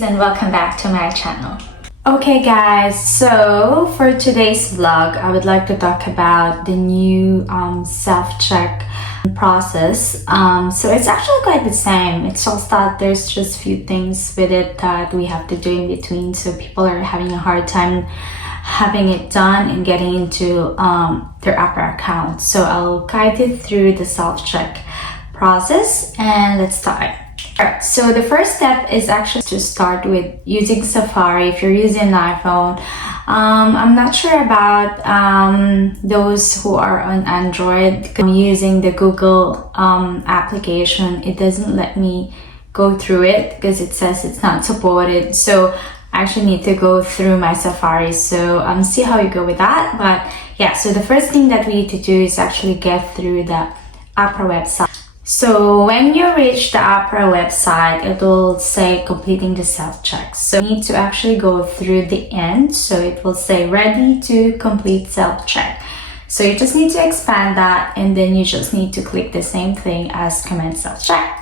And welcome back to my channel. Okay guys, so for today's vlog I would like to talk about the new self-check process. So it's actually quite the same. It's just that there's just few things with it that we have to do in between, so people are having a hard time having it done and getting into their Ahpra account. So I'll guide you through the self-check process and let's start. Alright, so the first step is actually to start with using Safari if you're using an iPhone. I'm not sure about those who are on Android. I'm using the Google application. It doesn't let me go through it because it says it's not supported. So I actually need to go through my Safari. So see how you go with that. But yeah, so the first thing that we need to do is actually get through the Ahpra website. So when you reach the Ahpra website, it will say completing the self-check. So you need to actually go through the end. So it will say ready to complete self-check. So you just need to expand that and then you just need to click the same thing as commence self-check.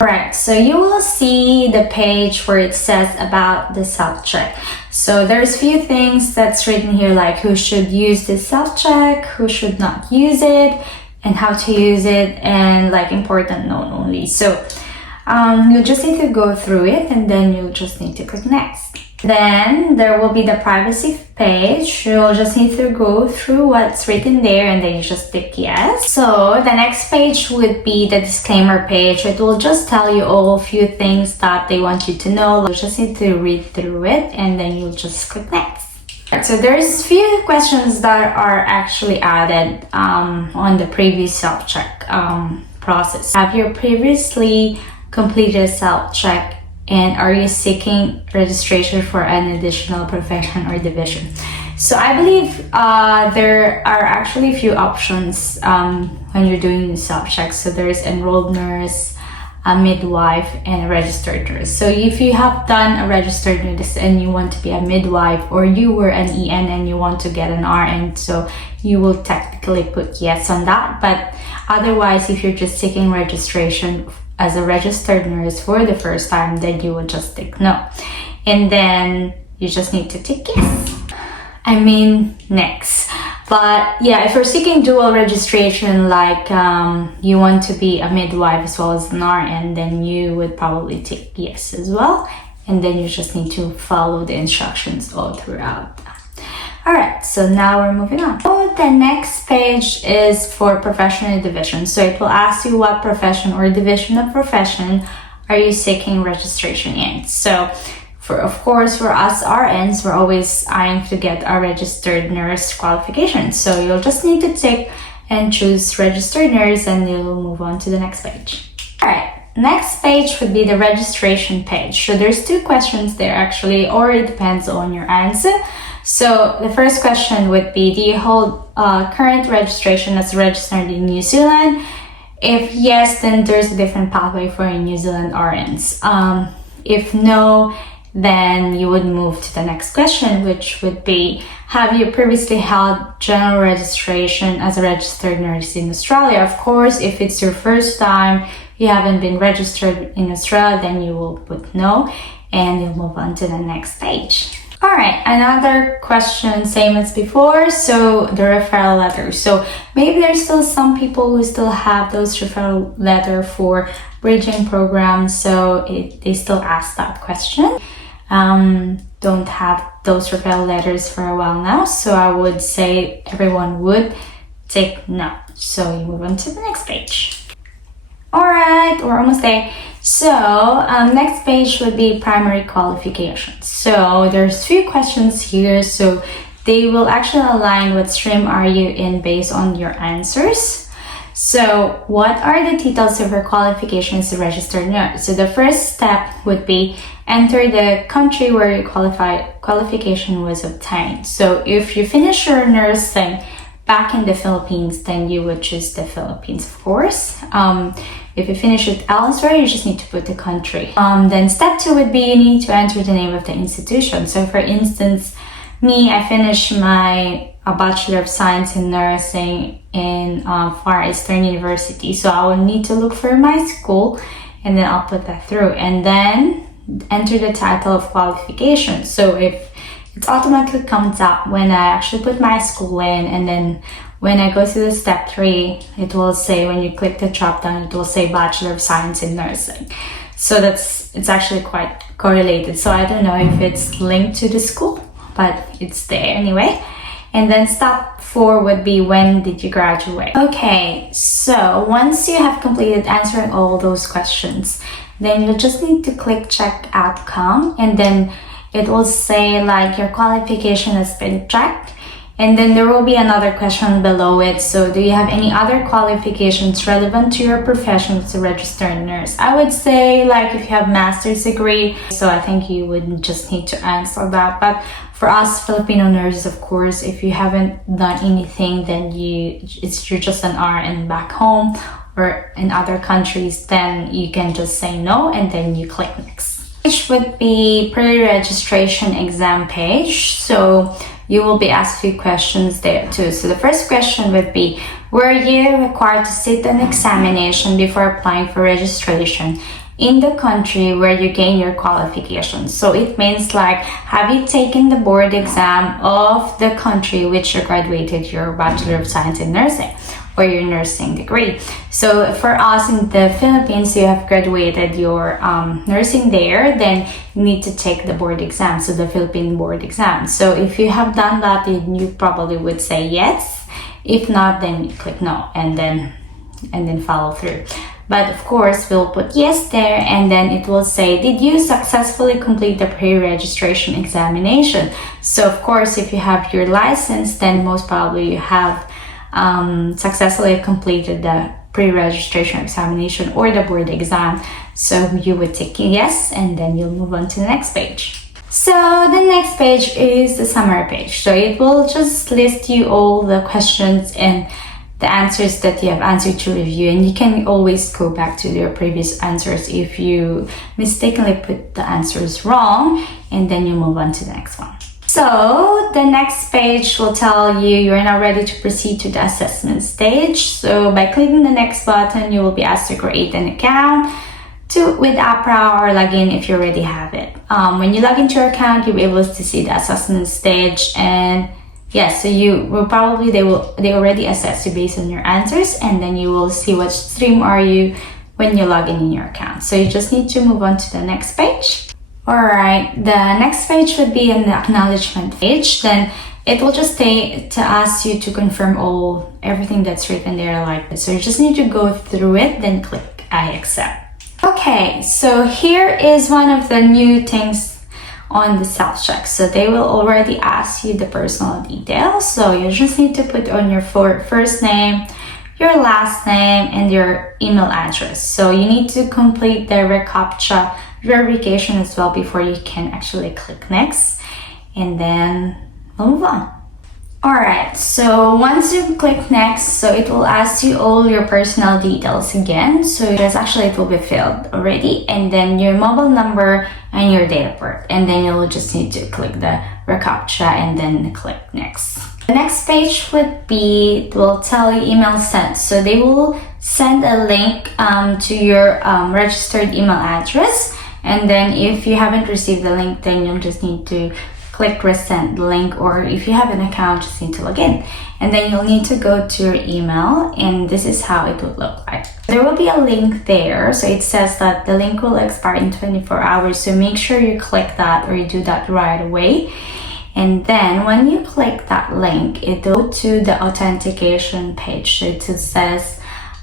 Alright, so you will see the page where it says about the self-check. So there's few things that's written here like who should use the self-check, who should not use it, and how to use it, and like important note only. So you'll just need to go through it and then you'll just need to click next. Then there will be the privacy page. You'll just need to go through what's written there and then you just tick yes. So the next page would be the disclaimer page. It will just tell you all few things that they want you to know. You just need to read through it and then you'll just click next. So there's few questions that are actually added on the previous self-check process. Have you previously completed self-check and are you seeking registration for an additional profession or division? So I believe there are actually a few options when you're doing the self-check. So there's enrolled nurse, a midwife, and a registered nurse. So if you have done a registered nurse and you want to be a midwife, or you were an EN and you want to get an RN, so you will technically put yes on that. But otherwise, if you're just seeking registration as a registered nurse for the first time, then you will just tick no. And then you just need to tick yes. I mean next. But yeah, if you're seeking dual registration, like you want to be a midwife as well as an RN, then you would probably tick yes as well. And then you just need to follow the instructions all throughout. Alright, so now we're moving on. So the next page is for profession and division. So it will ask you what profession or division of profession are you seeking registration in. So of course, for us RNs, we're always eyeing to get our registered nurse qualifications. So you'll just need to tick and choose registered nurse and you'll move on to the next page. Alright, next page would be the registration page. So there's two questions there actually, or it depends on your answer. So the first question would be, do you hold current registration as registered in New Zealand? If yes, then there's a different pathway for New Zealand RNs. If no, then you would move to the next question, which would be, have you previously held general registration as a registered nurse in Australia? Of course, if it's your first time, you haven't been registered in Australia, then you will put no and you'll move on to the next page. Alright, another question, same as before, so the referral letter. So maybe there's still some people who still have those referral letter for bridging programs, so they still ask that question. Don't have those referral letters for a while now, so I would say everyone would take no. So you move on to the next page. Alright, we're almost there. So next page would be primary qualifications. So there's few questions here, so they will actually align what stream are you in based on your answers. So what are the details of your qualifications as a registered nurse? So the first step would be enter the country where your qualification was obtained. So if you finish your nursing back in the Philippines, then you would choose the Philippines, of course. If you finish it elsewhere, you just need to put the country. Then step 2 would be you need to enter the name of the institution. So for instance, me, I finished my a Bachelor of Science in Nursing in Far Eastern University. So I will need to look for my school, and then I'll put that through, and then enter the title of qualifications. So if it automatically comes up when I actually put my school in, and then when I go to the step 3, it will say, when you click the drop down, it will say Bachelor of Science in Nursing. So it's actually quite correlated. So I don't know if it's linked to the school, but it's there anyway. And then step 4 would be, when did you graduate? Okay, so once you have completed answering all those questions, then you just need to click check outcome, and then it will say like your qualification has been checked. And then there will be another question below it. So do you have any other qualifications relevant to your profession as a registered nurse? I would say like if you have master's degree, so I think you would just need to answer that. But for us Filipino nurses, of course, if you haven't done anything, then you're just an RN back home or in other countries, then you can just say no, and then you click next. Which would be pre-registration exam page. So you will be asked a few questions there too. So the first question would be, were you required to sit an examination before applying for registration in the country where you gain your qualifications? So it means like, have you taken the board exam of the country which you graduated your Bachelor of Science in Nursing or your nursing degree? So for us in the Philippines, you have graduated your nursing there, then you need to take the board exam, so the Philippine board exam. So if you have done that, then you probably would say yes. If not, then you click no, and then follow through. But of course, we'll put yes there, and then it will say, did you successfully complete the pre-registration examination? So of course, if you have your license, then most probably you have successfully completed the pre-registration examination or the board exam. So you would tick yes, and then you'll move on to the next page. So the next page is the summary page. So it will just list you all the questions and the answers that you have answered to review, and you can always go back to your previous answers if you mistakenly put the answers wrong, and then you move on to the next one. So the next page will tell you you're now ready to proceed to the assessment stage. So by clicking the next button, you will be asked to create an account with Ahpra or log in if you already have it. When you log into your account, you'll be able to see the assessment stage, and yes, so you will probably, they already assess you based on your answers, and then you will see what stream are you when you log in your account. So you just need to move on to the next page. Alright, the next page would be an acknowledgement page. Then it will just say to ask you to confirm everything that's written there like this. So you just need to go through it, then click I accept. Okay, so here is one of the new things on the self-check. So they will already ask you the personal details. So you just need to put on your first name, your last name, and your email address. So you need to complete the reCAPTCHA verification as well before you can actually click next, and then we'll move on. Alright, so once you click next, so it will ask you all your personal details again. So it will be filled already, and then your mobile number and your date of birth, and then you'll just need to click the reCAPTCHA and then click next. The next page will tell you email sent. So they will send a link to your registered email address, and then if you haven't received the link, then you'll just need to click resend link, or if you have an account, just need to log in, and then you'll need to go to your email, and this is how it would look like. There will be a link there, so it says that the link will expire in 24 hours, so make sure you click that or you do that right away. And then when you click that link, it will go to the authentication page. So it says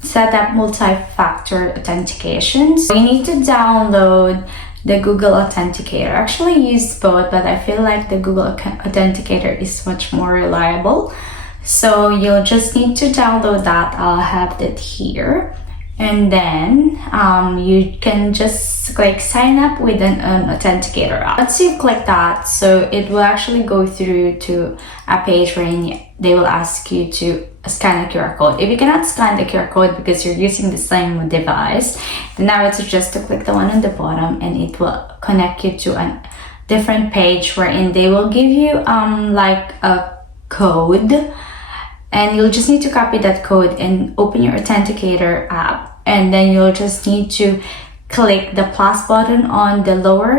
set up multi-factor authentication. So you need to download the Google Authenticator. I actually use both, but I feel like the Google Authenticator is much more reliable. So you'll just need to download that. I'll have that here. And then you can just click sign up with an authenticator app. Once you click that, so it will actually go through to a page where they will ask you to scan a QR code. If you cannot scan the QR code because you're using the same device, then I would suggest to click the one on the bottom, and it will connect you to a different page wherein they will give you like a code, and you'll just need to copy that code and open your Authenticator app, and then you'll just need to click the plus button on the lower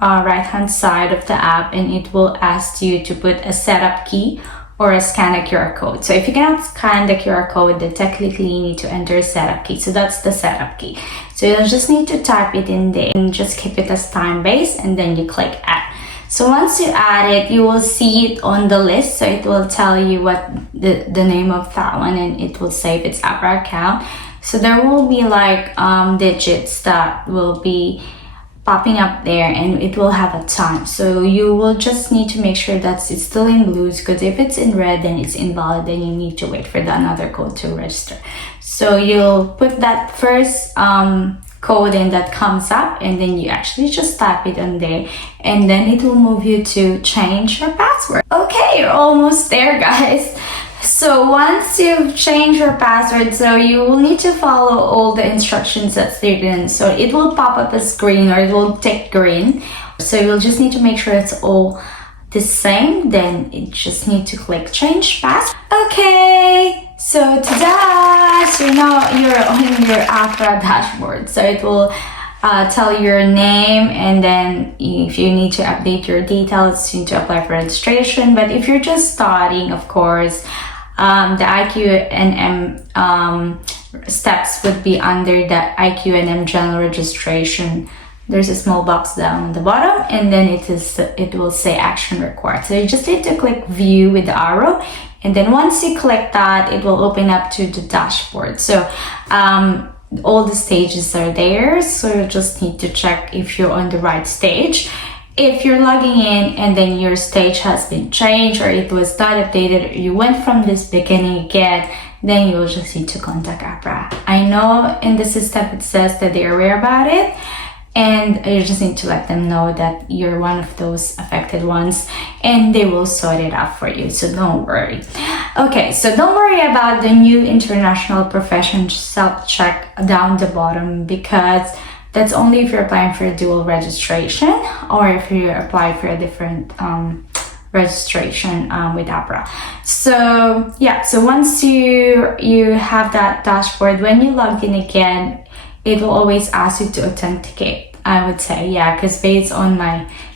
right hand side of the app, and it will ask you to put a setup key or a scan a QR code. So if you cannot scan the QR code, then technically you need to enter a setup key. So that's the setup key. So you'll just need to type it in there and just keep it as time-based, and then you click add. So once you add it, you will see it on the list. So it will tell you what the name of that one, and it will say if it's Ahpra account. So there will be like digits that will be popping up there, and it will have a time. So you will just need to make sure that it's still in blues, because if it's in red, then it's invalid, then you need to wait for another code to register. So you'll put that first code in that comes up, and then you actually just type it in there, and then it will move you to change your password. Okay, you're almost there, guys. So once you've changed your password, so you will need to follow all the instructions that's there. So it will pop up a screen, or it will tick green. So you'll just need to make sure it's all the same. Then you just need to click change password. Okay, so ta-da! So now you're on your Ahpra dashboard. So it will tell you your name, and then if you need to update your details, you need to apply for registration. But if you're just starting, of course, the IQNM steps would be under the IQNM general registration. There's a small box down on the bottom, and then it will say action required. So you just need to click view with the arrow, and then once you click that, it will open up to the dashboard. So all the stages are there, so you just need to check if you're on the right stage. If you're logging in and then your stage has been changed, or it was not updated, or you went from this beginning again, then you'll just need to contact Ahpra. I know in the system it says that they're aware about it, and you just need to let them know that you're one of those affected ones, and they will sort it out for you, so don't worry. Okay, so don't worry about the new international profession self-check down the bottom, because that's only if you're applying for a dual registration, or if you apply for a different registration with Ahpra. So yeah, so once you have that dashboard, when you log in again, it will always ask you to authenticate, I would say. Yeah, because based on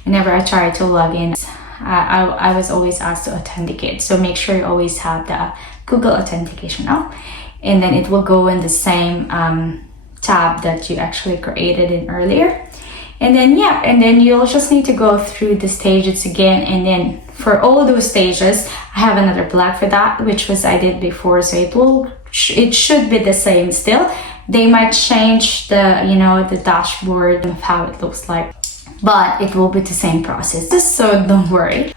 whenever I try to log in, I was always asked to authenticate. So make sure you always have the Google authentication up, and then it will go in the same tab that you actually created in earlier. And then yeah, and then you'll just need to go through the stages again, and then for all those stages I have another blog for that, which was I did before, so it should be the same still. They might change the dashboard of how it looks like, but it will be the same process, so don't worry.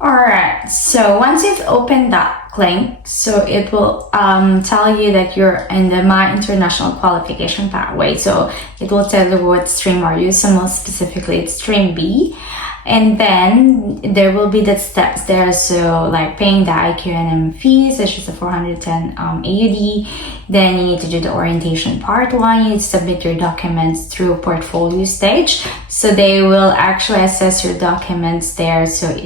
Alright, so once you've opened that link, so it will tell you that you're in the My International Qualification pathway. So it will tell you what stream are you, so most specifically it's stream B. And then there will be the steps there, so like paying the IQNM fees, which is the 410 AUD. Then you need to do the orientation part 1. You need to submit your documents through portfolio stage. So they will actually assess your documents there. So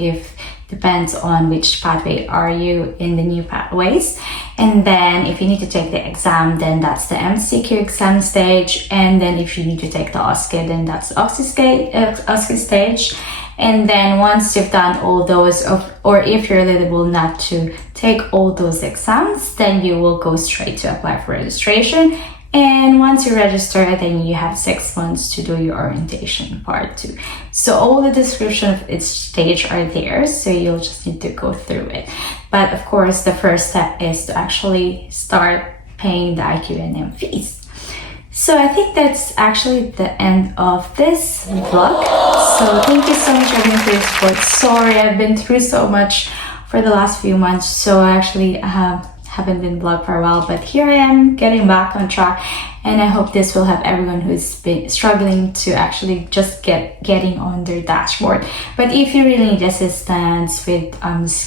depends on which pathway are you in the new pathways. And then if you need to take the exam, then that's the MCQ exam stage. And then if you need to take the OSCE, then that's the OSCE stage. And then once you've done all those, or if you're eligible not to take all those exams, then you will go straight to apply for registration. And once you register, then you have 6 months to do your orientation part 2. So all the description of each stage are there, so you'll just need to go through it. But of course, the first step is to actually start paying the IQNM fees. So I think that's actually the end of this vlog. So thank you so much again for your support. Sorry, I've been through so much for the last few months, so I actually haven't been vlogged for a while, but here I am getting back on track, and I hope this will help everyone who's been struggling to actually just getting on their dashboard. But if you really need assistance with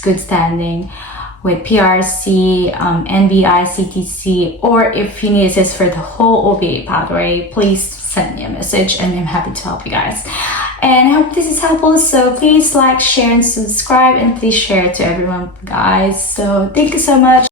good standing with PRC, NBI, CTC, or if you need assistance for the whole OPA pathway, please send me a message and I'm happy to help you guys. And I hope this is helpful. So please like, share, and subscribe, and please share it to everyone, guys. So thank you so much.